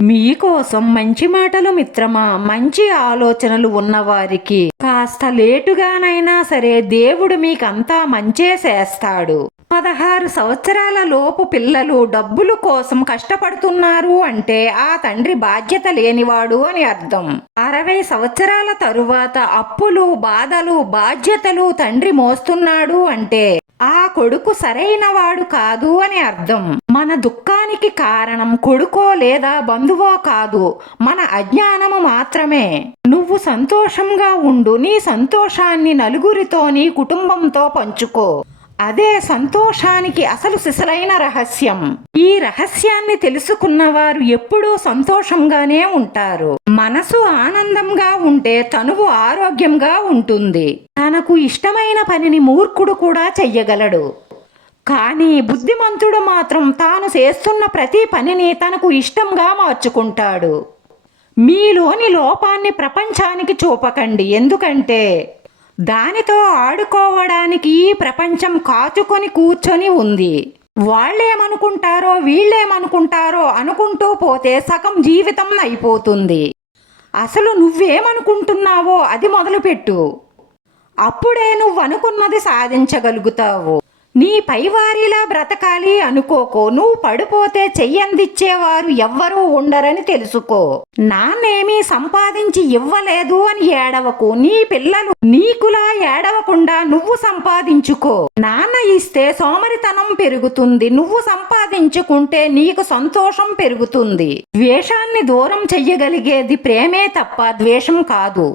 మీకోసం మంచి మాటలు మిత్రమా మంచి ఆలోచనలు ఉన్నవారికి. కాస్త లేటుగానైనా సరే దేవుడు మీకంతా మంచే చేస్తాడు. పదహారు సంవత్సరాల లోపు పిల్లలు డబ్బులు కోసం కష్టపడుతున్నారు అంటే ఆ తండ్రి బాధ్యత లేనివాడు అని అర్థం. అరవై సంవత్సరాల తరువాత అప్పులు బాధలు బాధ్యతలు తండ్రి మోస్తున్నాడు అంటే ఆ కొడుకు సరైన వాడు కాదు అని అర్థం. మన దుఃఖానికి కారణం కొడుకో లేదా బంధువో కాదు. మన అజ్ఞానము మాత్రమే. నువ్వు సంతోషంగా ఉండు నీ సంతోషాన్ని నలుగురితో నీ కుటుంబంతో పంచుకో. అదే సంతోషానికి అసలు సిసలైన రహస్యం. ఈ రహస్యాన్ని తెలుసుకున్నవారు ఎప్పుడూ సంతోషంగానే ఉంటారు. మనసు ఆనందంగా ఉంటే తనువు ఆరోగ్యంగా ఉంటుంది. తనకు ఇష్టమైన పనిని మూర్ఖుడు కూడా చెయ్యగలడు. కానీ బుద్ధిమంతుడు మాత్రం తాను చేస్తున్న ప్రతి పనిని తనకు ఇష్టంగా మార్చుకుంటాడు. మీలోని లోపాన్ని ప్రపంచానికి చూపకండి. ఎందుకంటే దానితో ఆడుకోవడానికి ఈ ప్రపంచం కాచుకొని కూర్చొని ఉంది. వాళ్ళేమనుకుంటారో వీళ్ళేమనుకుంటారో అనుకుంటూ పోతే సగం జీవితం అయిపోతుంది. అసలు నువ్వేమనుకుంటున్నావో అది మొదలుపెట్టు. అప్పుడే నువ్వు అనుకున్నది సాధించగలుగుతావు. నీ పైవారిలా బ్రతకాలి అనుకోకో. నువ్వు పడిపోతే చెయ్యందిచ్చేవారు ఎవ్వరూ ఉండరని తెలుసుకో. నాన్నేమీ సంపాదించి ఇవ్వలేదు అని ఏడవకు. నీ పిల్లలు నీకులా ఏడవకుండా నువ్వు సంపాదించుకో. నాన్న ఇస్తే సోమరితనం పెరుగుతుంది. నువ్వు సంపాదించుకుంటే నీకు సంతోషం పెరుగుతుంది. ద్వేషాన్ని దూరం చెయ్యగలిగేది ప్రేమే తప్ప ద్వేషం కాదు.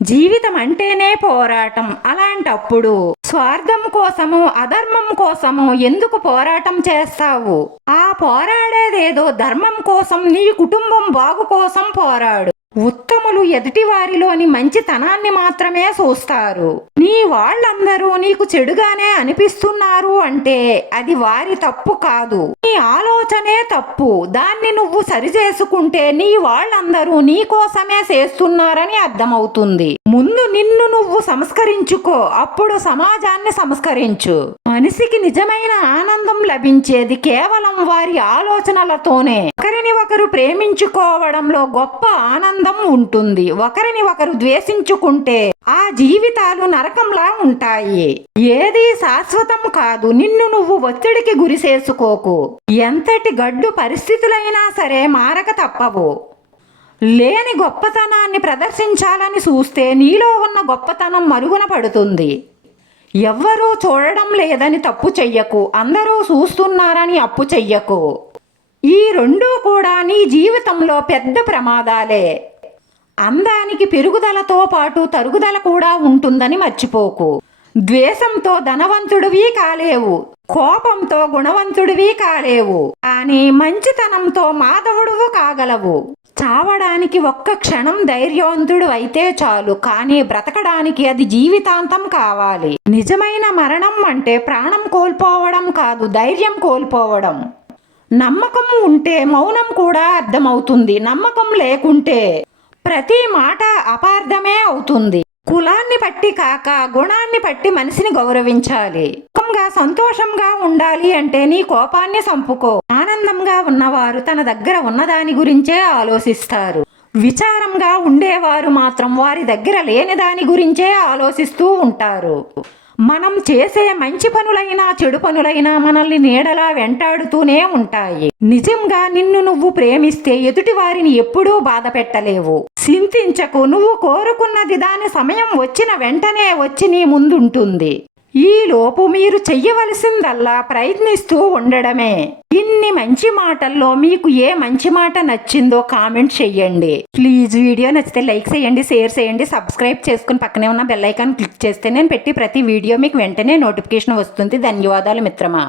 జీవితం అంటేనే పోరాటం. అలాంటప్పుడు స్వార్థం కోసము అధర్మం కోసము ఎందుకు పోరాటం చేస్తావు? ఆ పోరాడేదేదో ధర్మం కోసం నీ కుటుంబం బాగు కోసం పోరాడు. ఉత్తములు ఎదుటి వారిలోని మంచితనాన్ని మాత్రమే చూస్తారు. నీ వాళ్ళందరూ నీకు చెడుగానే అనిపిస్తున్నారు అంటే అది వారి తప్పు కాదు. నీ ఆలోచనే తప్పు. దాన్ని నువ్వు సరిచేసుకుంటే నీ వాళ్ళందరూ నీ కోసమే చేస్తున్నారని అర్థమవుతుంది. ముందు నిన్ను నువ్వు సంస్కరించుకో అప్పుడు సమాజాన్ని సంస్కరించు. మనిషికి నిజమైన ఆనందం లభించేది కేవలం వారి ఆలోచనలతోనే. ఒకరిని ఒకరు ప్రేమించుకోవడంలో గొప్ప ఆనందం ఉంటుంది. ఒకరిని ఒకరు ద్వేషించుకుంటే ఆ జీవితాలు నరకంలా ఉంటాయి. ఏది శాశ్వతం కాదు. నిన్ను నువ్వు ఒత్తిడికి గురిసేసుకోకు ఎంతటి గడ్డు పరిస్థితులైనా సరే మారక తప్పవు. లేని గొప్పతనాన్ని ప్రదర్శించాలని చూస్తే నీలో ఉన్న గొప్పతనం మరుగున పడుతుంది. ఎవ్వరూ చూడడం లేదని తప్పు చెయ్యకు అందరూ చూస్తున్నారని అప్పు చెయ్యకు. ఈ రెండూ కూడా నీ జీవితంలో పెద్ద ప్రమాదాలే. అందానికి పెరుగుదలతో పాటు తరుగుదల కూడా ఉంటుందని మర్చిపోకు. ద్వేషంతో ధనవంతుడివి కాలేవు కోపంతో గుణవంతుడివి కాలేవు కానీ మంచితనంతో మాధవుడువు కాగలవు. చావడానికి ఒక్క క్షణం ధైర్యవంతుడు అయితే చాలు కానీ బ్రతకడానికి అది జీవితాంతం కావాలి. నిజమైన మరణం అంటే ప్రాణం కోల్పోవడం కాదు ధైర్యం కోల్పోవడం. నమ్మకం ఉంటే మౌనం కూడా అర్థమవుతుంది నమ్మకం లేకుంటే ప్రతి మాట అపార్థమే అవుతుంది. కులాన్ని పట్టి కాక గుణాన్ని పట్టి మనిషిని గౌరవించాలి. సుఖంగా సంతోషంగా ఉండాలి అంటే నీ కోపాన్ని సంపుకో. ఆనందంగా ఉన్నవారు తన దగ్గర ఉన్నదాని గురించే ఆలోచిస్తారు. విచారంగా ఉండేవారు మాత్రం వారి దగ్గర లేని దాని గురించే ఆలోచిస్తూ ఉంటారు. మనం చేసే మంచి పనులైనా చెడు పనులైనా మనల్ని నీడలా వెంటాడుతూనే ఉంటాయి. నిజంగా నిన్ను నువ్వు ప్రేమిస్తే ఎదుటి వారిని ఎప్పుడూ బాధ పెట్టలేవు. చింతించకు. నువ్వు కోరుకున్నది దాని సమయం వచ్చిన వెంటనే వచ్చి నీ ముందుంటుంది. ఈ లోపు మీరు చెయ్యవలసిందల్లా ప్రయత్నిస్తూ ఉండడమే. ఇన్ని మంచి మాటల్లో మీకు ఏ మంచి మాట నచ్చిందో కామెంట్ చెయ్యండి. ప్లీజ్ వీడియో నచ్చితే లైక్ చేయండి షేర్ చేయండి సబ్స్క్రైబ్ చేసుకుని పక్కనే ఉన్న బెల్ ఐకాన్ క్లిక్ చేస్తే నేను పెట్టి ప్రతి వీడియో మీకు వెంటనే నోటిఫికేషన్ వస్తుంది. ధన్యవాదాలు మిత్రమా.